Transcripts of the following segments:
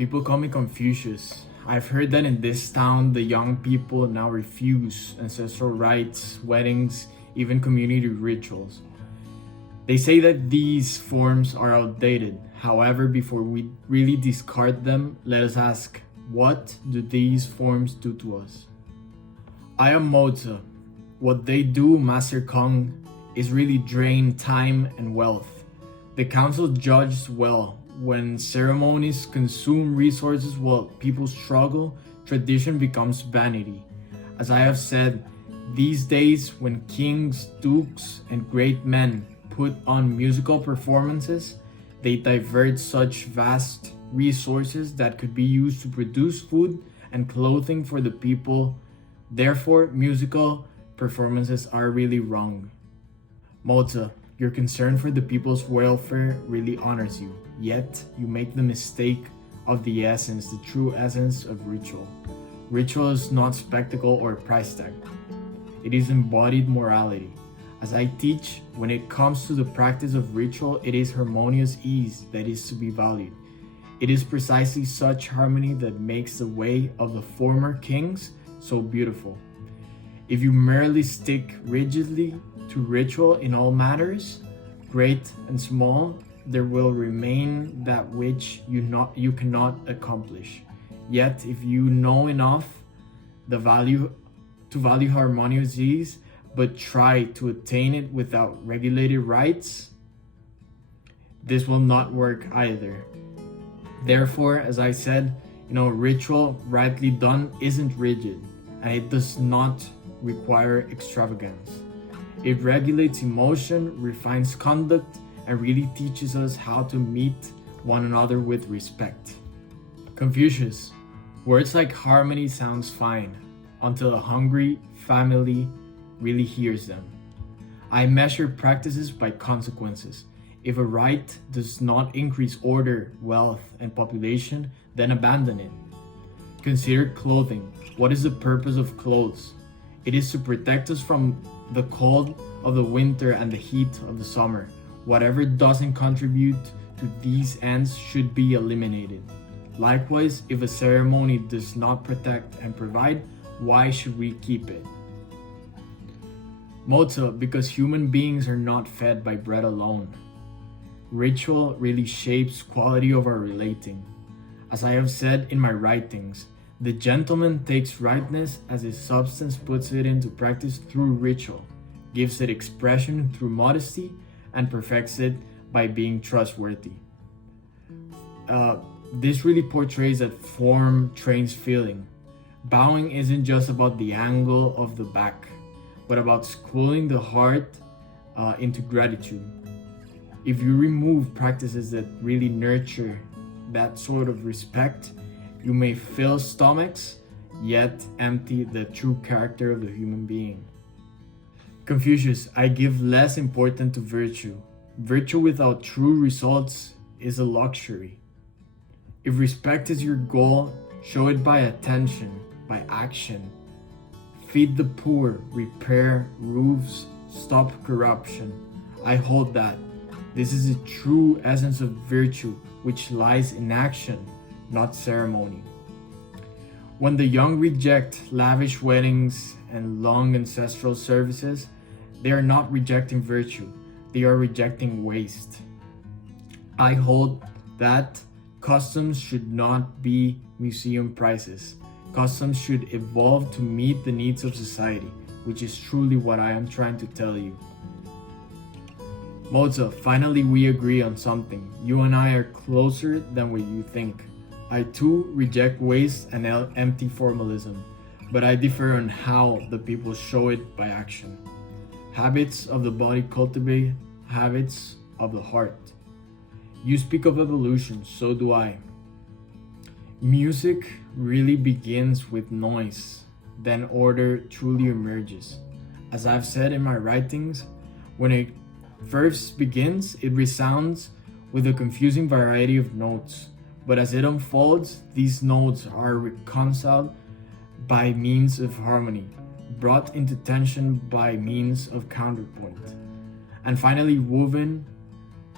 People call me Confucius. I've heard that in this town, the young people now refuse ancestral rites, weddings, even community rituals. They say that these forms are outdated. However, before we really discard them, let us ask, what do these forms do to us? I am Mozi. What they do, Master Kong, is really drain time and wealth. The council judges well. When ceremonies consume resources while people struggle, tradition becomes vanity. As I have said, these days when kings, dukes, and great men put on musical performances, they divert such vast resources that could be used to produce food and clothing for the people. Therefore, musical performances are really wrong. Mozi, your concern for the people's welfare really honors you, yet you make the mistake of the essence, the true essence of ritual. Ritual is not spectacle or price tag. It is embodied morality. As I teach, when it comes to the practice of ritual, it is harmonious ease that is to be valued. It is precisely such harmony that makes the way of the former kings so beautiful. If you merely stick rigidly to ritual in all matters, great and small, there will remain that which you cannot accomplish. Yet, if you know enough to value harmonious ease, but try to attain it without regulated rites, this will not work either. Therefore, as I said, ritual rightly done isn't rigid, and it does not require extravagance. It regulates emotion, refines conduct, and really teaches us how to meet one another with respect. Confucius, words like harmony sounds fine until a hungry family really hears them. I measure practices by consequences. If a rite does not increase order, wealth, and population, then abandon it. Consider clothing. What is the purpose of clothes? It is to protect us from the cold of the winter and the heat of the summer. Whatever doesn't contribute to these ends should be eliminated. Likewise, if a ceremony does not protect and provide, why should we keep it? Mozi, because human beings are not fed by bread alone. Ritual really shapes quality of our relating. As I have said in my writings, the gentleman takes rightness as his substance, puts it into practice through ritual, gives it expression through modesty, and perfects it by being trustworthy. This really portrays that form trains feeling. Bowing isn't just about the angle of the back, but about schooling the heart into gratitude. If you remove practices that really nurture that sort of respect, you may fill stomachs, yet empty the true character of the human being. Confucius, I give less importance to virtue. Virtue without true results is a luxury. If respect is your goal, show it by attention, by action. Feed the poor, repair roofs, stop corruption. I hold that. This is the true essence of virtue, which lies in action, not ceremony. When the young reject lavish weddings and long ancestral services, they are not rejecting virtue, they are rejecting waste. I hold that customs should not be museum prices. Customs should evolve to meet the needs of society, which is truly what I am trying to tell you. Mozi, finally we agree on something. You and I are closer than what you think. I too reject waste and empty formalism, but I differ on how the people show it by action. Habits of the body cultivate habits of the heart. You speak of evolution, so do I. Music really begins with noise, then order truly emerges. As I've said in my writings, when it first begins, it resounds with a confusing variety of notes, but as it unfolds, these notes are reconciled by means of harmony, brought into tension by means of counterpoint, and finally woven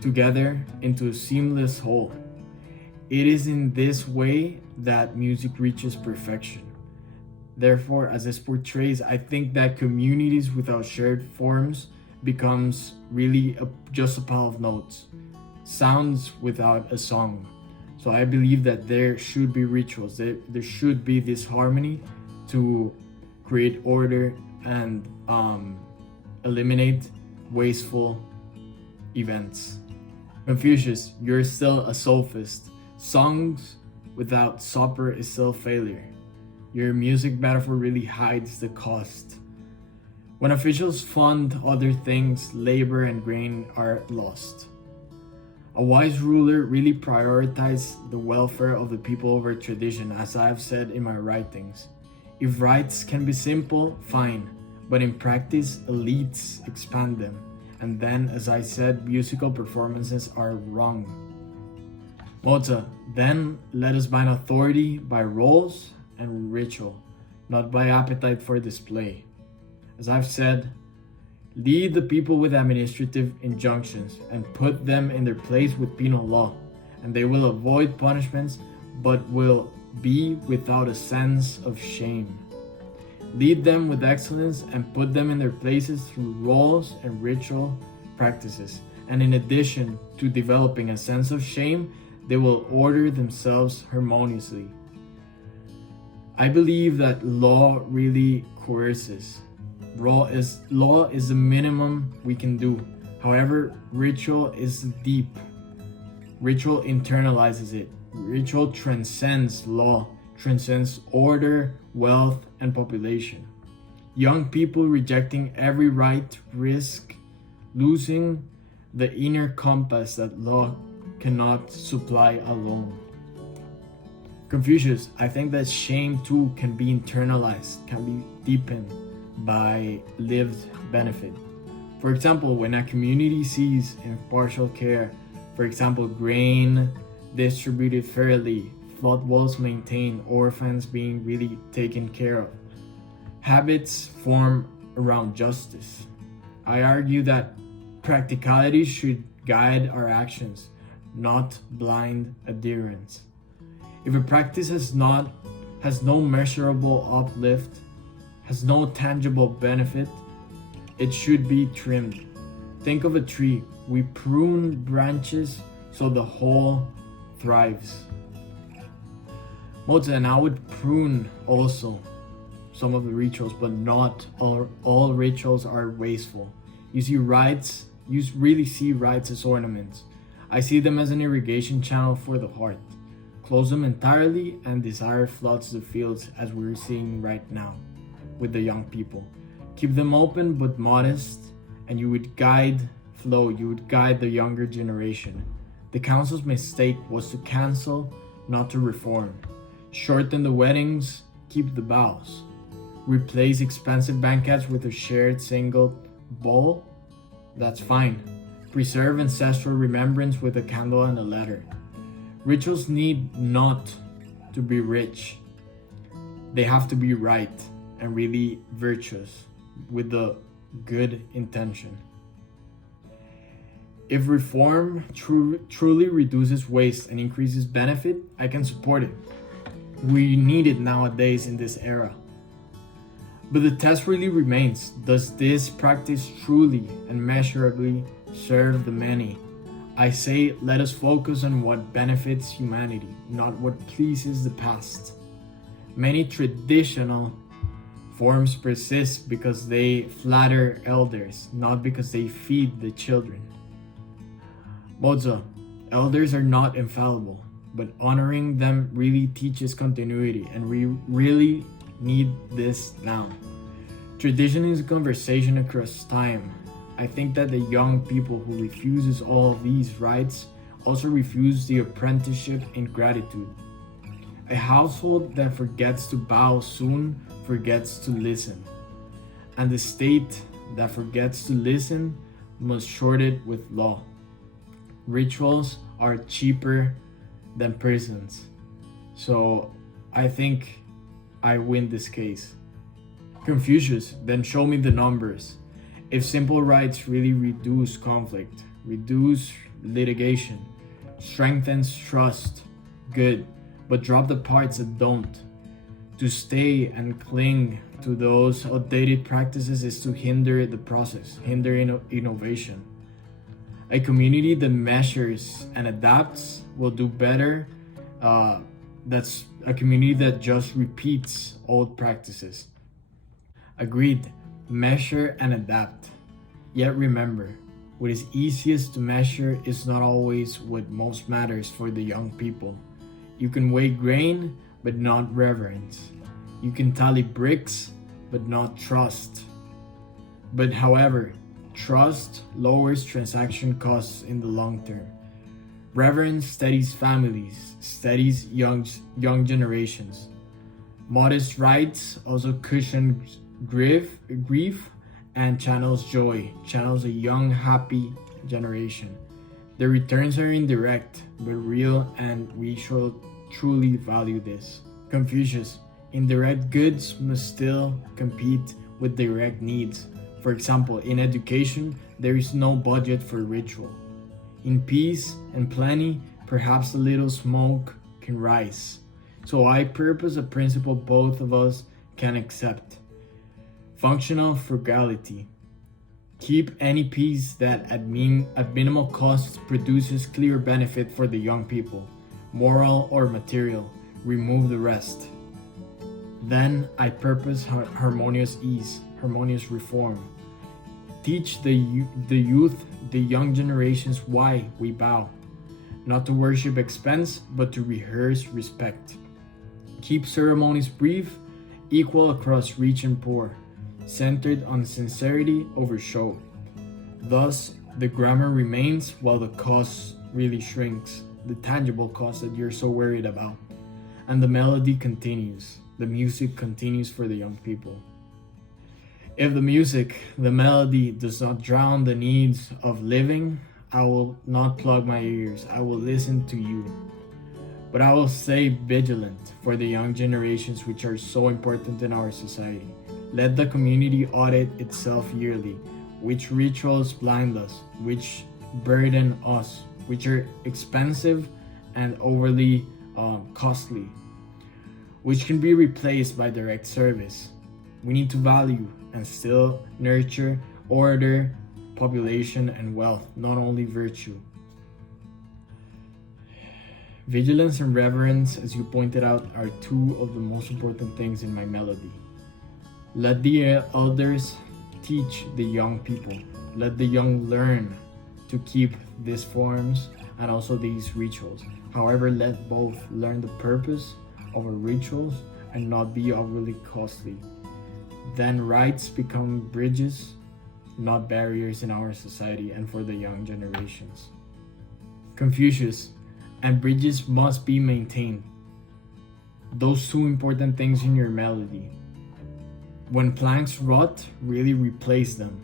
together into a seamless whole. It is in this way that music reaches perfection. Therefore, as this portrays, I think that communities without shared forms becomes really just a pile of notes, sounds without a song. So I believe that there should be rituals, there should be this harmony to create order and eliminate wasteful events. Confucius, you're still a sophist. Songs without supper is still failure. Your music metaphor really hides the cost. When officials fund other things, labor and grain are lost. A wise ruler really prioritizes the welfare of the people over tradition, as I have said in my writings. If rites can be simple, fine, but in practice, elites expand them. And then, as I said, musical performances are wrong. Mozi, then let us bind authority by roles and ritual, not by appetite for display. As I've said, lead the people with administrative injunctions and put them in their place with penal law, and they will avoid punishments but will be without a sense of shame. Lead them with excellence and put them in their places through roles and ritual practices. And in addition to developing a sense of shame, they will order themselves harmoniously. I believe that law really coerces. Law is the minimum we can do. However, ritual is deep. Ritual internalizes it. Ritual transcends law, transcends order, wealth, and population. Young people rejecting every right risk losing the inner compass that law cannot supply alone. Confucius, I think that shame too can be internalized, can be deepened by lived benefit. For example, when a community sees impartial care, for example, grain distributed fairly, flood walls maintained, orphans being really taken care of, habits form around justice. I argue that practicality should guide our actions, not blind adherence. If a practice has no measurable uplift, has no tangible benefit, it should be trimmed. Think of a tree. We prune branches so the whole thrives. Mozi, and I would prune also some of the rituals, but not all rituals are wasteful. You really see rites as ornaments. I see them as an irrigation channel for the heart. Close them entirely and desire floods the fields, as we're seeing right now with the young people. Keep them open but modest, and you would guide the younger generation. The council's mistake was to cancel, not to reform. Shorten the weddings, keep the vows. Replace expensive banquets with a shared single bowl? That's fine. Preserve ancestral remembrance with a candle and a letter. Rituals need not to be rich. They have to be right and really virtuous with the good intention. If reform truly reduces waste and increases benefit, I can support it. We need it nowadays in this era. But the test really remains, does this practice truly and measurably serve the many? I say, let us focus on what benefits humanity, not what pleases the past. Many traditional forms persist because they flatter elders, not because they feed the children. Mozi, elders are not infallible, but honoring them really teaches continuity, and we really need this now. Tradition is a conversation across time. I think that the young people who refuses all these rights also refuse the apprenticeship in gratitude. A household that forgets to bow soon forgets to listen, and the state that forgets to listen must short it with law. Rituals are cheaper than prisons, so I think I win this case. Confucius, then show me the numbers. If simple rights really reduce conflict, reduce litigation, strengthens trust, good, but drop the parts that don't. To stay and cling to those outdated practices is to hinder the process, hinder innovation. A community that measures and adapts will do better. That's a community that just repeats old practices. Agreed, measure and adapt. Yet remember, what is easiest to measure is not always what most matters for the young people. You can weigh grain, but not reverence. You can tally bricks, but not trust. But however, trust lowers transaction costs in the long term. Reverence steadies families, steadies young generations. Modest rites also cushion grief and channels joy, channels a young, happy generation. The returns are indirect, but real, and we shall truly value this. Confucius, indirect goods must still compete with direct needs. For example, in education, there is no budget for ritual. In peace and plenty, perhaps a little smoke can rise. So I purpose a principle both of us can accept. Functional frugality. Keep any piece that at minimal cost produces clear benefit for the young people, moral or material. Remove the rest. Then I purpose harmonious ease, harmonious reform. Teach the youth, the young generations why we bow. Not to worship expense, but to rehearse respect. Keep ceremonies brief, equal across rich and poor, centered on sincerity over show. Thus, the grammar remains while the cost really shrinks, the tangible cost that you're so worried about. And the melody continues, the music continues for the young people. If the music, the melody does not drown the needs of living, I will not plug my ears, I will listen to you. But I will stay vigilant for the young generations which are so important in our society. Let the community audit itself yearly. Which rituals blind us, which burden us, which are expensive and overly costly, which can be replaced by direct service. We need to value and still nurture order, population, and wealth, not only virtue. Vigilance and reverence, as you pointed out, are two of the most important things in my melody. Let the elders teach the young people. Let the young learn to keep these forms and also these rituals. However, let both learn the purpose of our rituals and not be overly costly. Then rites become bridges, not barriers in our society and for the young generations. Confucius, and bridges must be maintained. Those two important things in your melody. When planks rot, really replace them.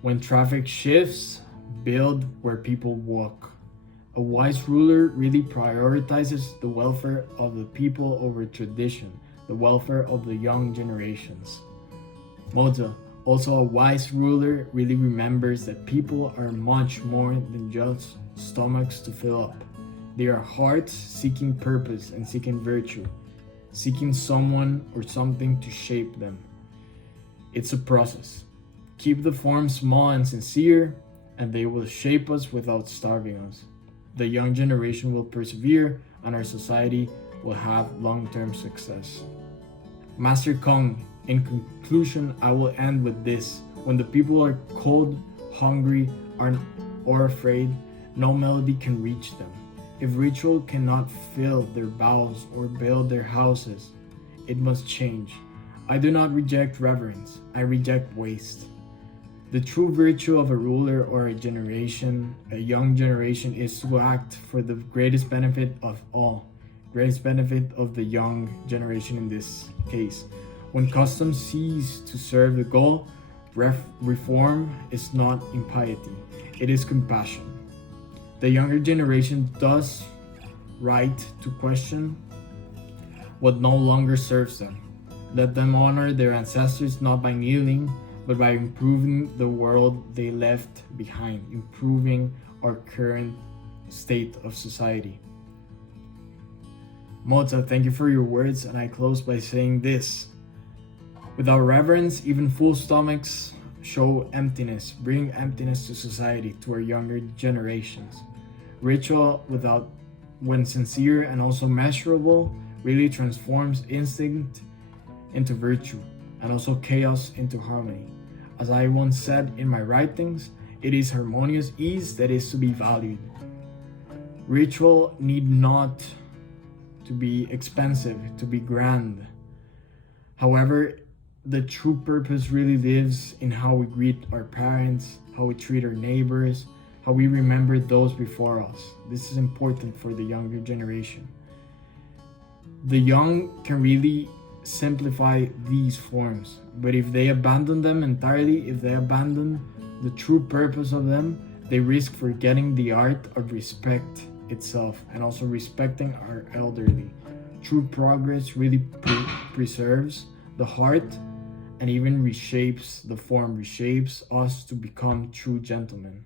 When traffic shifts, build where people walk. A wise ruler really prioritizes the welfare of the people over tradition, the welfare of the young generations. Mozi, also a wise ruler, really remembers that people are much more than just stomachs to fill up. They are hearts seeking purpose and seeking virtue, seeking someone or something to shape them. It's a process. Keep the form small and sincere, and they will shape us without starving us. The young generation will persevere, and our society will have long-term success. Master Kong, in conclusion, I will end with this. When the people are cold, hungry, or afraid, no melody can reach them. If ritual cannot fill their bowels or build their houses, it must change. I do not reject reverence, I reject waste. The true virtue of a ruler or a generation, a young generation, is to act for the greatest benefit of all, greatest benefit of the young generation in this case. When customs cease to serve the goal, reform is not impiety, it is compassion. The younger generation does right to question what no longer serves them. Let them honor their ancestors not by kneeling, but by improving the world they left behind, improving our current state of society. Mozi, thank you for your words, and I close by saying this. Without reverence, even full stomachs show emptiness, bring emptiness to society, to our younger generations. Ritual, when sincere and also measurable, really transforms instinct into virtue, and also chaos into harmony. As I once said in my writings, it is harmonious ease that is to be valued. Ritual need not to be expensive, to be grand. However, the true purpose really lives in how we greet our parents, how we treat our neighbors, how we remember those before us. This is important for the younger generation. The young can really simplify these forms, but if they abandon them entirely, if they abandon the true purpose of them, they risk forgetting the art of respect itself and also respecting our elderly. True progress really preserves the heart and even reshapes the form, reshapes us to become true gentlemen.